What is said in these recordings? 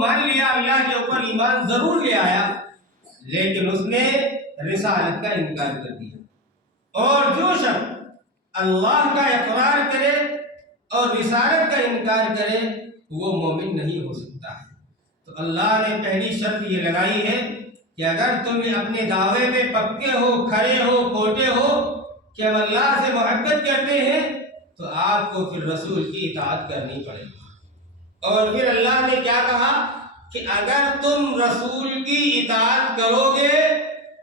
مان لیا، اللہ کے اوپر ایمان ضرور لے آیا، لیکن اس نے رسالت کا انکار کر دیا۔ اور جو شخص اللہ کا اقرار کرے اور رسالت کا انکار کرے وہ مومن نہیں ہو سکتا ہے۔ تو اللہ نے پہلی شرط یہ لگائی ہے کہ اگر تم اپنے دعوے میں پکے ہو، کھڑے ہو، کھوٹے ہو کہ ہم اللہ سے محبت کرتے ہیں، تو آپ کو پھر رسول کی اطاعت کرنی پڑے گی۔ اور پھر اللہ نے کیا کہا کہ اگر تم رسول کی اطاعت کرو گے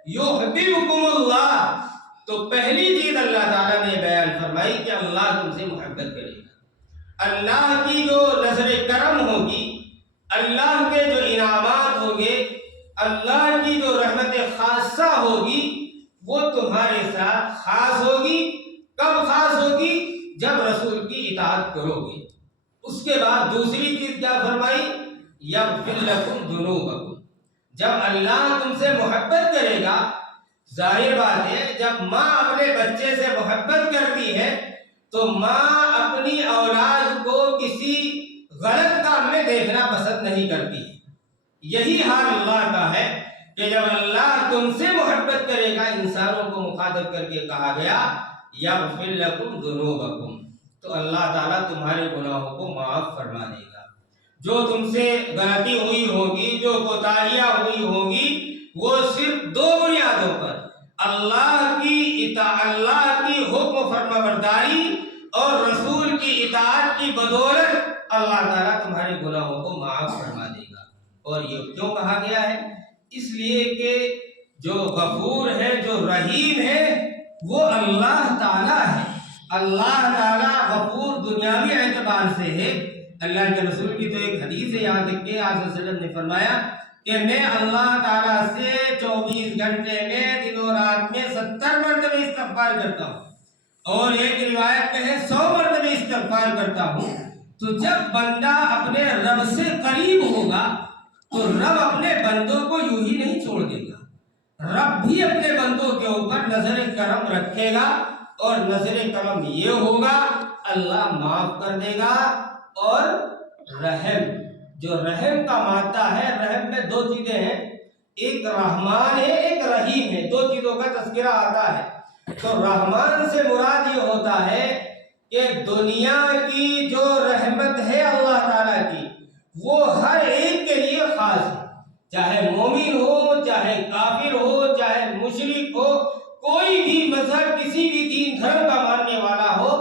یحببکم اللہ، تو پہلی چیز اللہ تعالیٰ نے بیان فرمائی کہ اللہ تم سے محبت کرے گا۔ اللہ کی جو نظر کرم ہوگی، اللہ کے جو انعامات ہوں گے، اللہ کی جو رحمت خاصہ ہوگی، وہ تمہارے ساتھ خاص ہوگی۔ کب خاص ہوگی؟ جب رسول کی اطاعت کرو گے۔ اس کے بعد دوسری چیز کیا فرمائی؟ یغفر لکم ذنوبکم۔ جب اللہ تم سے محبت کرے گا، ظاہر بات ہے جب ماں اپنے بچے سے محبت کرتی ہے تو ماں اپنی اولاد کو کسی غلط کام میں دیکھنا پسند نہیں کرتی۔ یہی حال اللہ کا ہے کہ جب اللہ تم سے محبت کرے گا، انسانوں کو مخاطب کر کے کہا گیا یغفر لکم ذنوبکم، تو اللہ تعالیٰ تمہارے گناہوں کو معاف فرما دے گا۔ جو تم سے غلطی ہوئی ہوگی، جو کوتاہیاں ہوئی ہوں گی، وہ صرف دو بنیادوں پر اللہ کی حکم فرما برداری اور رسول کی اطاعت کی بدولت اللہ تعالیٰ تمہارے گناہوں کو معاف فرما دے گا۔ اور یہ کیوں کہا گیا ہے؟ اس لیے کہ جو غفور ہے، جو رحیم ہے، وہ اللہ تعالیٰ ہے۔ اللہ تعالیٰ غفور دنیاوی اعتبار سے ہے۔ اللہ کے رسول کی تو ایک حدیث ہے، یہاں تک کہ آپ صلی اللہ علیہ وسلم نے فرمایا کہ میں اللہ تعالیٰ سے 24 گھنٹے میں دن و رات میں 70 مرتبہ استغفار کرتا ہوں، اور ایک روایت میں ہے 100 مرتبہ استغفار کرتا ہوں۔ تو جب بندہ اپنے رب سے قریب ہوگا تو رب اپنے بندوں کو یوں ہی نہیں چھوڑ دے گا، رب بھی اپنے بندوں کے اوپر نظر کرم رکھے گا، اور نظر کرم یہ ہوگا اللہ معاف کر دے گا۔ اور رحم، جو رحم کا مادہ ہے، رحم میں دو چیزیں ہیں، ایک رحمان ہے، ایک رحیم ہے، دو چیزوں کا تذکرہ آتا ہے۔ تو رحمان سے مراد یہ ہوتا ہے کہ دنیا کی جو رحمت ہے اللہ تعالیٰ کی، وہ ہر ایک کے لیے خاص ہے، چاہے مومن ہو، چاہے کافر ہو، چاہے مشرک ہو، کوئی بھی مذہب، کسی بھی دین دھرم کا ماننے والا ہو،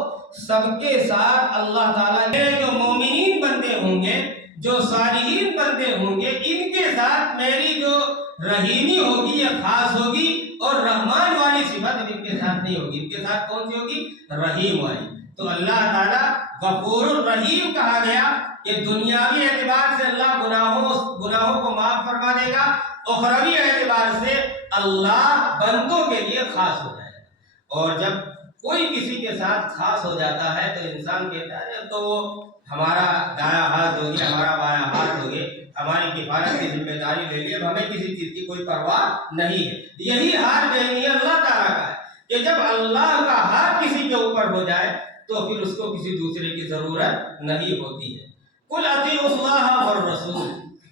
سب کے ساتھ اللہ تعالیٰ نے جو مومنین بندے ہوں گے، جو صالحین بندے ہوں گے، ان کے ساتھ میری جو رحیمی ہوگی یہ خاص ہوگی، اور رحمان والی صفت ان کے ساتھ نہیں ہوگی۔ ان کے ساتھ کون سی ہوگی؟ رحیم والی۔ تو اللہ تعالیٰ غفور الرحیم کہا گیا کہ دنیاوی اعتبار سے اللہ گناہوں کو معاف فرما دے گا، اخروی اعتبار سے اللہ بندوں کے لیے خاص ہو جائے گا۔ اور جب کوئی کسی کے ساتھ خاص ہو جاتا ہے تو انسان کہتا ہے تو وہ ہمارا دایاں ہاتھ ہو گیا، ہمارا بایاں ہاتھ ہو گیا، ہماری کفالت کی ذمہ داری لے لی، اب ہمیں کسی چیز کی کوئی پرواہ نہیں ہے۔ یہی حال بہنی اللہ تعالیٰ کا ہے کہ جب اللہ کا ہاتھ کسی کے اوپر ہو جائے تو پھر اس کو کسی دوسرے کی ضرورت نہیں ہوتی ہے۔ قل اطیعوا اللہ والرسول،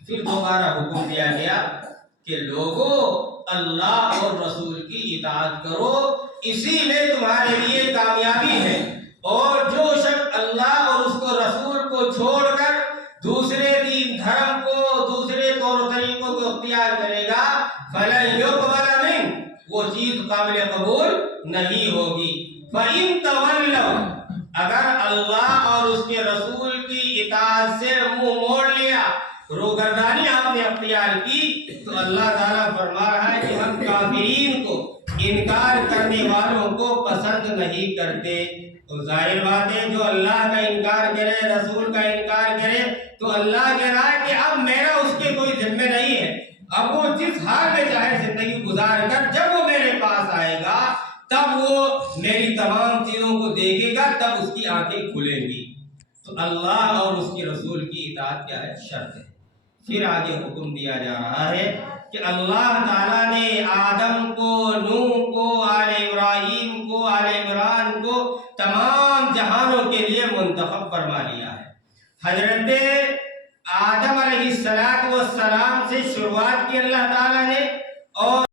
پھر دوبارہ حکم دیا گیا کہ لوگوں اللہ اور رسول کی اطاعت کرو، اسی میں تمہارے لیے کامیابی ہے۔ اور جو شخص اللہ اور اس کو رسول کو چھوڑ کر دوسرے دین دھرم کو، دوسرے طور و طریقوں کو اختیار کرے گا فَلَن يُقْبَلَ مِنْهُ، وہ چیز قابل قبول نہیں ہوگی۔ فَإِن تَوَلَّوْا، اگر اللہ اور اس کے رسول کی اطاعت سے منہ موڑ لیا، روگردانی آپ نے اختیار کی، تو اللہ تعالیٰ فرما رہا ہے کہ ہم کافرین کو، انکار کرنے والوں کو پسند نہیں کرتے۔ تو ظاہر بات ہے جو اللہ کا انکار کرے، رسول کا انکار کرے، تو اللہ کہہ رہا ہے کہ اب میرا اس کے کوئی ذمہ نہیں ہے۔ اب وہ جس حال میں چاہے زندگی گزار کر، جب وہ میرے پاس آئے گا تب وہ میری تمام چیزوں کو دیکھے گا، تب اس کی آنکھیں کھلیں گی۔ تو اللہ اور اس کے رسول کی اطاعت کیا ہے؟ شرط ہے۔ پھر آگے حکم دیا جا رہا ہے کہ اللہ تعالیٰ نے آدم کو، نوح کو، آل ابراہیم کو، آل عمران کو تمام جہانوں کے لیے منتخب فرما لیا ہے۔ حضرت آدم علیہ السلام سے شروعات کی اللہ تعالیٰ نے، اور